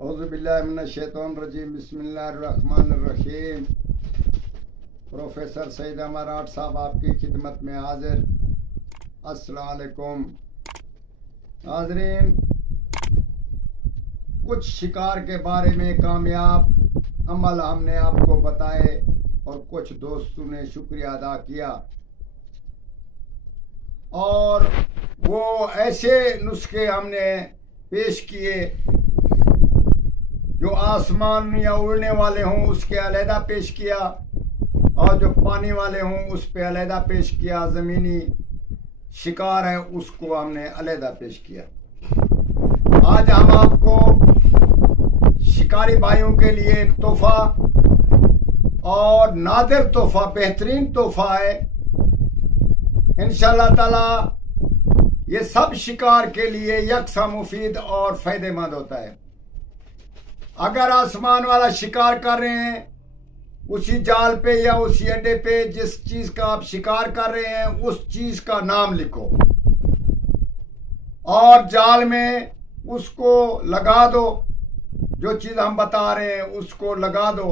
औज़ुबिल्लाहिमिनश्शैतानिर्रजीम बिस्मिल्लाहिर्रहमानिर्रहीम। प्रोफेसर सईद अमराट साहब आपकी खिदमत में हाजिर। अस्सलाम वालेकुम नाज़रीन, कुछ शिकार के बारे में कामयाब अमल हमने आपको बताए और कुछ दोस्तों ने शुक्रिया अदा किया, और वो ऐसे नुस्खे हमने पेश किए जो आसमान या उड़ने वाले हों उसके अलहदा पेश किया, और जो पानी वाले हों उस पे अलहदा पेश किया, ज़मीनी शिकार है उसको हमने अलहदा पेश किया। आज हम आपको शिकारी भाइयों के लिए एक तोहफा और नादिर तोहफा, बेहतरीन तोहफा है। इंशाअल्लाह ताला ये सब शिकार के लिए यकसा मुफीद और फायदेमंद होता है। अगर आसमान वाला शिकार कर रहे हैं, उसी जाल पे या उसी अड्डे पे जिस चीज का आप शिकार कर रहे हैं उस चीज का नाम लिखो और जाल में उसको लगा दो। जो चीज हम बता रहे हैं उसको लगा दो।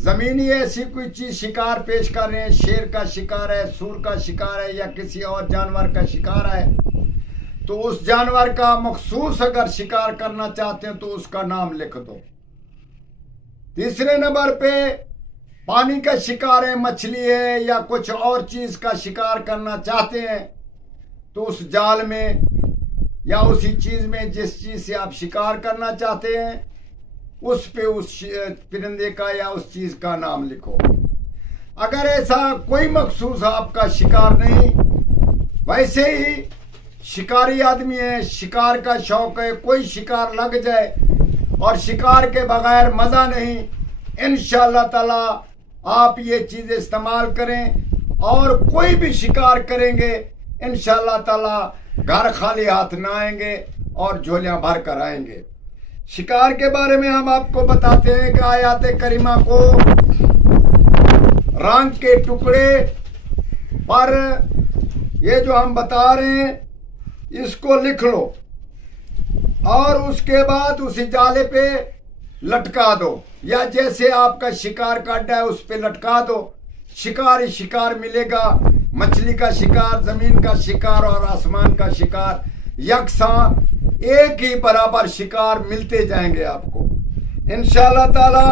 जमीनी ऐसी कोई चीज शिकार पेश कर रहे हैं, शेर का शिकार है, सूर का शिकार है या किसी और जानवर का शिकार है, तो उस जानवर का मखसूस अगर शिकार करना चाहते हैं तो उसका नाम लिख दो। तीसरे नंबर पे पानी का शिकार है, मछली है या कुछ और चीज का शिकार करना चाहते हैं तो उस जाल में या उसी चीज में जिस चीज से आप शिकार करना चाहते हैं उस पे उस परिंदे का या उस चीज का नाम लिखो। अगर ऐसा कोई मखसूस आपका शिकार नहीं, वैसे ही शिकारी आदमी है, शिकार का शौक है, कोई शिकार लग जाए और शिकार के बगैर मजा नहीं, इंशाअल्लाह ताला आप ये चीजें इस्तेमाल करें और कोई भी शिकार करेंगे इंशाअल्लाह ताला घर खाली हाथ ना आएंगे और झोलियां भर कर आएंगे। शिकार के बारे में हम आपको बताते हैं कि आयात करीमा को रंग के टुकड़े पर ये जो हम बता रहे हैं इसको लिख लो और उसके बाद उसी जाले पे लटका दो, या जैसे आपका शिकार का अड्डा है उस पे लटका दो। शिकार ही शिकार मिलेगा, मछली का शिकार, जमीन का शिकार और आसमान का शिकार, यकसा एक ही बराबर शिकार मिलते जाएंगे आपको इंशाअल्लाह ताला।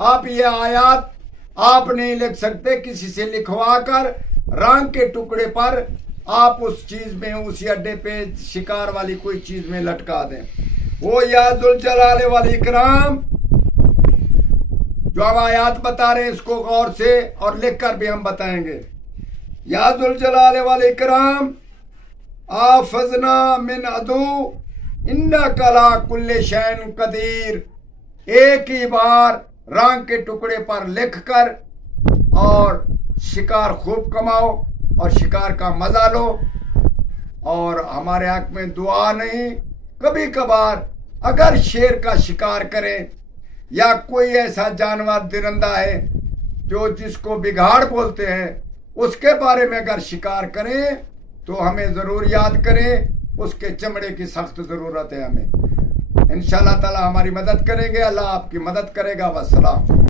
आप ये आयत आप नहीं लिख सकते, किसी से लिखवा कर रंग के टुकड़े पर आप उस चीज में, उसी अड्डे पे शिकार वाली कोई चीज में लटका दें। वो या जुल जलाले वाली इकराम जो अब आयात बता रहे हैं इसको गौर से और लिख कर भी हम बताएंगे। या जुल जलाले वाले इकराम आफजना मिन अदू इन्ना कला कुल्ले शैन कदीर। एक ही बार रंग के टुकड़े पर लिख कर और शिकार खूब कमाओ और शिकार का मजा लो। और हमारे हक में दुआ नहीं, कभी कभार अगर शेर का शिकार करें या कोई ऐसा जानवर दरिंदा है जो जिसको बिगाड़ बोलते हैं उसके बारे में अगर शिकार करें तो हमें जरूर याद करें, उसके चमड़े की सख्त जरूरत है हमें। इंशाअल्लाह ताला हमारी मदद करेंगे, अल्लाह आपकी मदद करेगा। वस्सलाम।